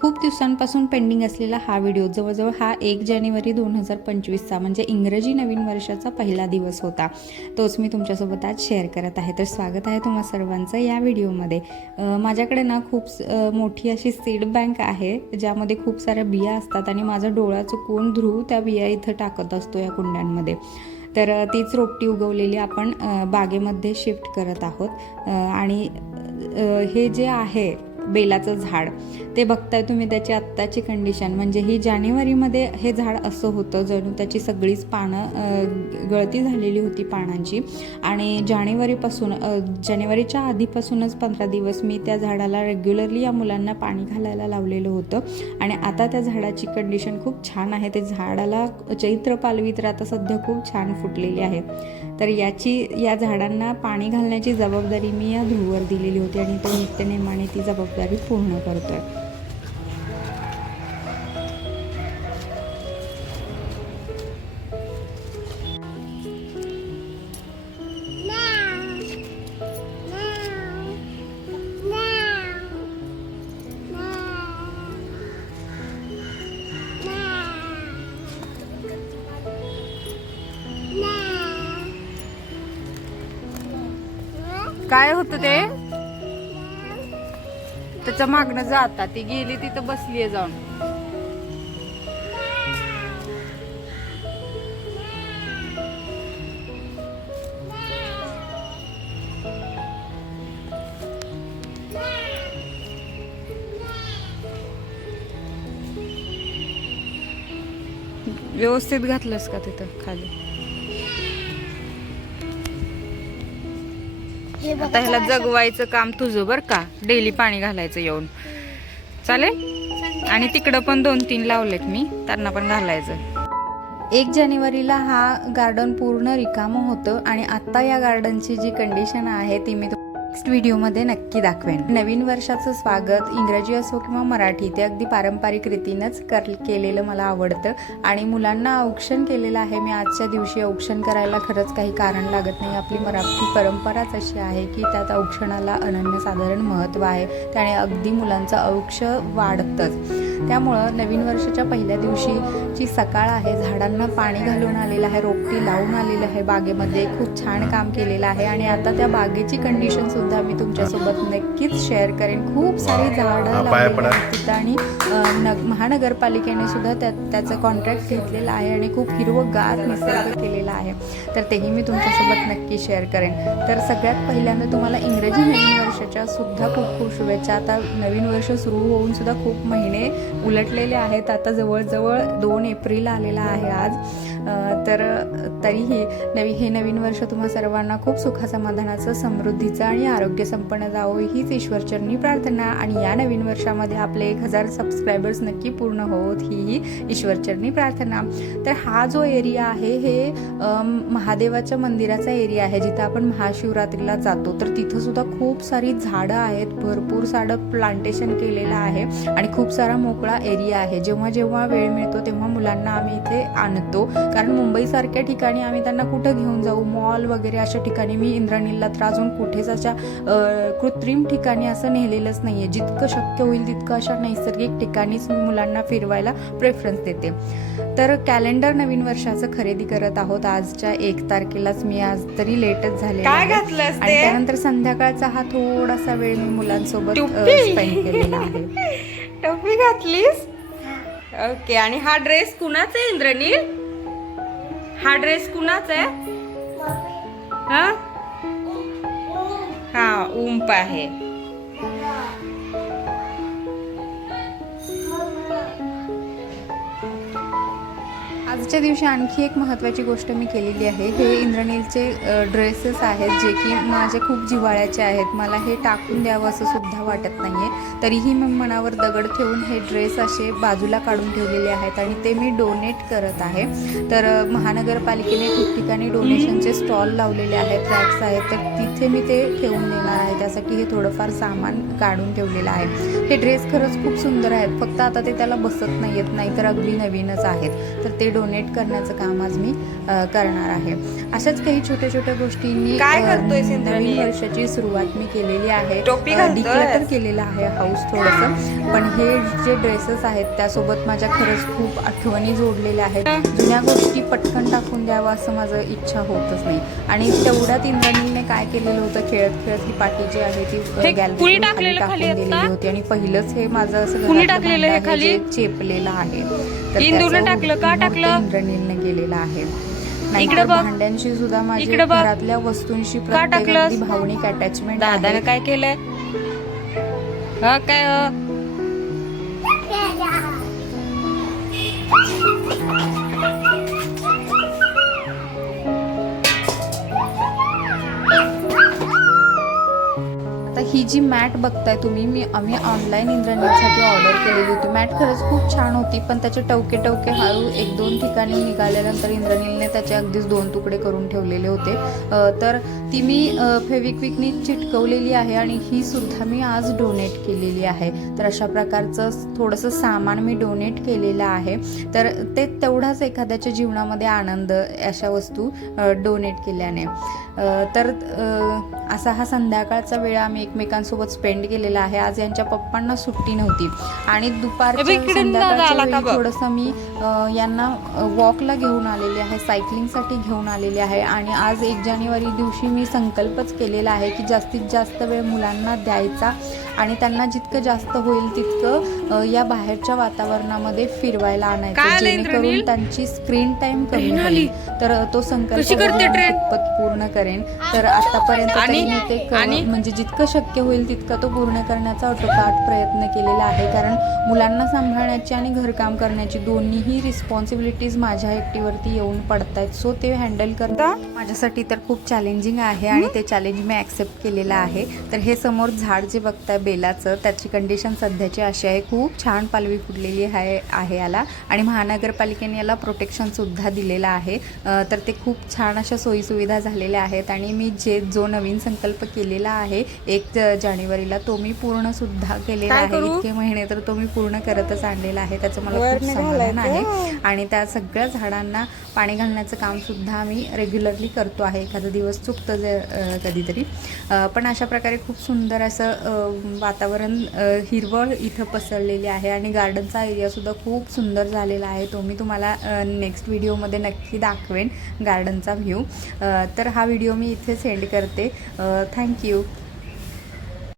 खूप दिवसांपासून पेंडिंग असलेला हा व्हिडिओ जवळजवळ हा एक जानेवारी दोन हजार पंचवीसचा म्हणजे इंग्रजी नवीन वर्षाचा पहिला दिवस होता. तोच मी तुमच्यासोबत आज शेअर करत आहे. तर स्वागत आहे तुम्हा सर्वांचं या व्हिडिओमध्ये माझ्याकडे ना खूप स- मोठी अशी सीड बँक आहे ज्यामध्ये खूप साऱ्या बिया असतात आणि माझा डोळा चुकवून ध्रुव त्या बिया इथं टाकत असतो या कुंड्यांमध्ये. तर तीच रोपटी उगवलेली आपण बागेमध्ये शिफ्ट करत आहोत. आणि हे जे आहे बेलाचं झाड. ते बघताय तुम्ही त्याची आत्ताची कंडिशन म्हणजे ही जानेवारीमध्ये हे झाड असं होतं जणू त्याची सगळीच पानं गळती झालेली होती पानांची. आणि जानेवारीपासून जानेवारीच्या आधीपासूनच पंधरा दिवस मी त्या झाडाला रेग्युलरली या मुलांना पाणी घालायला लावलेलं होतं. आणि आता त्या झाडाची कंडिशन खूप छान आहे. ते झाडाला चैत्र पालवी तर आता सध्या खूप छान फुटलेली आहे. तर याची या झाडांना पाणी घालण्याची जबाबदारी मी या ध्रुवर दिलेली होती आणि तो नित्यनेमाने ती जबाबदारी पूर्ण करतो आहे काय होतं ते? त्याच्या मागणं जाता. ती गेली तिथं बसलीये जाऊन. व्यवस्थित घातलंस का तिथं खाली? आता ह्याला जगवायचं काम तुझं बर का? डेली पाणी घालायचं येऊन. चालेल? आणि तिकडं पण दोन तीन लावलेत मी त्यांना पण घालायचं. एक जानेवारीला हा गार्डन पूर्ण रिकामं होतं आणि आत्ता या गार्डनची जी कंडिशन आहे ती मी नेक्स्ट व्हिडिओमध्ये नक्की दाखवेन. नवीन वर्षाचं स्वागत इंग्रजी असो किंवा मराठी ते अगदी पारंपरिक रीतीनंच कर केलेलं मला आवडतं आणि मुलांना औक्षण केलेलं आहे. मी आजच्या दिवशी औक्षण करायला खरंच काही कारण लागत नाही. आपली मराठी परंपराच अशी आहे की त्यात औक्षणाला अनन्यसाधारण महत्त्व आहे. त्याने अगदी मुलांचं औक्ष वाढतंच. त्यामुळं नवीन वर्षाच्या पहिल्या दिवशीची सकाळ आहे झाडांना पाणी घालून आलेलं आहे रोपटी लावून आलेलं आहे बागेमध्ये खूप छान काम केलेलं आहे आणि आता त्या बागेची कंडिशन सुद्धा मी तुमच्यासोबत नक्कीच शेअर करेन. खूप सारी झाडं लावलेली. आहेत आणि नग महानगरपालिकेने सुद्धा त्या त्याचं कॉन्ट्रॅक्ट घेतलेलं आहे आणि खूप हिरवंगार निसर्ग केलेला आहे. तर तेही मी तुमच्यासोबत नक्की शेअर करेन. तर सगळ्यात पहिल्यांदा तुम्हाला इंग्रजी नवीन वर्षाच्या सुद्धा खूप खूप शुभेच्छा. आता नवीन वर्ष सुरू होऊन सुद्धा खूप महिने उलटलेले आहेत. आता जवळजवळ दोन एप्रिल आलेला आहे आज. तर तरीही नवी हे नवीन वर्ष तुम्हा सर्वांना खूप सुखासमाधानाचं समृद्धीचं आणि आरोग्य संपन्न जावं हीच ईश्वरचरणी प्रार्थना. आणि या नवीन वर्षामध्ये आपले एक हजार सबस्क्रायबर्स नक्की पूर्ण होत हीही ईश्वरचरणी प्रार्थना. तर हा जो एरिया आहे हे महादेवाच्या मंदिराचा एरिया आहे जिथं आपण महाशिवरात्रीला जातो. तर तिथं सुद्धा खूप सारी झाडं आहेत भरपूर सारं प्लांटेशन केलेलं आहे आणि खूप सारा मोकळा एरिया आहे. जेव्हा जेव्हा वेळ मिळतो तेव्हा मुलांना आम्ही इथे आणतो. कारण मुंबईसारख्या ठिकाणी आम्ही त्यांना कुठं घेऊन जाऊ? मॉल वगैरे अशा ठिकाणी मी इंद्राणीला तर अजून कुठेच अशा कृत्रिम ठिकाणी असं नेलेलंच नाही आहे जितकं शक्य होईल तितकं अशा नैसर्गिक ठिकाणीच मी मुलांना फिरवायला प्रेफरन्स देते. तर कॅलेंडर नवीन वर्षाचं खरेदी करत आहोत. आजच्या एक तारखेलाच मी आज तरी लेटच झाले आणि त्यानंतर संध्याकाळचा हा थोडासा वेळ मी मुलांसोबत. स्पेंड केलेला आहे. टोपी घातलीस? ओके. आणि हा ड्रेस कुणाचा आहे इंद्रनील हा ड्रेस कुणाचा आहे? हा? हा उंप आहे. आजच्या दिवशी आणखी एक महत्त्वाची गोष्ट मी केलेली आहे. हे इंद्रनीलचे ड्रेसेस आहेत जे की माझे खूप जिव्हाळ्याचे आहेत. मला हे टाकून द्यावं असं सुद्धा वाटत नाही आहे तरीही मी मनावर दगड ठेवून हे ड्रेस असे बाजूला काढून ठेवलेले आहेत आणि ते मी डोनेट करत आहे. तर महानगरपालिकेने ठिकठिकाणी डोनेशनचे स्टॉल लावलेले आहेत रॅक्स आहेत तर तिथे मी ते ठेवून देणार आहे. त्यासाठी हे थोडंफार सामान काढून ठेवलेलं आहे. हे ड्रेस खरंच खूप सुंदर आहेत. फक्त आता ते त्याला बसत नाही आहेत नाही तर अगदी नवीनच आहेत. तर ते डोनेट करण्याचं काम आज मी करणार आहे. अशाच काही छोट्या छोट्या गोष्टींनी? नवीन वर्षाची सुरुवात मी केलेली आहे. declutter केलेलं आहे. ब्लाऊज थोडंसं पण हे जे ड्रेसेस आहेत त्यासोबत माझ्या खरंच खूप आठवणी जोडलेल्या आहेत जुन्या गोष्टी पटकन टाकून द्यावं असं माझं इच्छा होतच नाही आणि तेवढ्यात इंद्राणीने काय केलेलं होतं खेळत खेळत ही पाटी जी आहे ती टाकलेलं टाकून? दिलेली होती आणि पहिलंच हे माझं असं टाकलेलं हे खाली? चेपलेलं आहे तर टाकलं का टाकलं? इंद्रनीलने गेलेलं आहे इकडे. भांड्यांशी सुद्धा माझी इकडे बघ. घरातल्या वस्तूंशी का प्रत्येक भावनिक अटॅचमेंट दादाने काय केलंय हा काय अ? ही जी मॅट बघताय तुम्ही मी आम्ही ऑनलाईन इंद्रनीलसाठी ऑर्डर केलेली होती. मॅट खरंच खूप छान होती पण त्याचे टवके टवके हळू एक दोन ठिकाणी निघाल्यानंतर इंद्रनीलने त्याचे अगदीच दोन तुकडे करून ठेवलेले होते. तर ती मी फेविक्विकनी चिटकवलेली आहे आणि ही सुद्धा मी आज डोनेट केलेली आहे. तर अशा प्रकारचं थोडंसं सामान मी डोनेट केलेलं आहे. तर ते तेवढाच एखाद्याच्या जीवनामध्ये आनंद अशा वस्तू डोनेट केल्याने. तर असा हा संध्याकाळचा वेळ आम्ही एकमेकांसोबत स्पेंड केलेला आहे आज यांच्या पप्पांना सुट्टी नव्हती आणि दुपारच्या? थोडंसं मी यांना वॉकला घेऊन आलेले आहे सायकलिंगसाठी घेऊन आलेले आहे आणि आज एक जानेवारी दिवशी मी संकल्पच केलेला आहे की जास्तीत जास्त वेळ मुलांना द्यायचा आणि त्यांना जितकं जास्त होईल तितकं या बाहेरच्या वातावरणामध्ये फिरवायला आणायचं जेणेकरून? त्यांची स्क्रीन टाइम कमी. होईल तर तो संकल्प कशी करते ट्रेन? पूर्ण करेन. तर आतापर्यंत आणि- ते म्हणजे जितकं शक्य होईल तितकं तो पूर्ण करण्याचा अटोकाट प्रयत्न केलेला आहे. कारण मुलांना सांभाळण्याची आणि घरकाम करण्याची दोन्हीही रिस्पॉन्सिबिलिटीज माझ्या एकटीवरती येऊन पडत आहेत सो ते हँडल करणं माझ्यासाठी तर खूप चॅलेंजिंग आहे आणि ते चॅलेंज मी ॲक्सेप्ट केलेलं आहे. तर हे समोर झाड जे बघताय बेलाचं त्याची कंडिशन सध्याची अशी आहे. खूप छान पालवी फुटलेली आहे आहे याला. आणि महानगरपालिकेने याला प्रोटेक्शनसुद्धा दिलेलं आहे. तर ते खूप छान अशा सोयीसुविधा झालेल्या आहेत आणि मी जे जो नवीन संकल्प केलेला आहे एक जानेवारीला तो मी पूर्ण सुद्धा केलेला आहे? इतके महिने तर तो मी पूर्ण करतच आणलेला आहे. त्याचं मला खूप समाधान आहे. आणि त्या सगळ्या झाडांना पाणी घालण्याचं काम सुद्धा आम्ही रेग्युलरली करतो आहे. एखादा दिवस चुकतं जे कधीतरी. पण अशा प्रकारे खूप सुंदर असं वातावरण हिरवळ इथं पसरलेली आहे आणि गार्डनचा एरियासुद्धा खूप सुंदर झालेला आहे. तो मी तुम्हाला नेक्स्ट व्हिडिओमध्ये नक्की दाखवेन. गार्डनचा व्ह्यू तर हा व्हिडिओ मी इथे सेंड करते. थँक्यू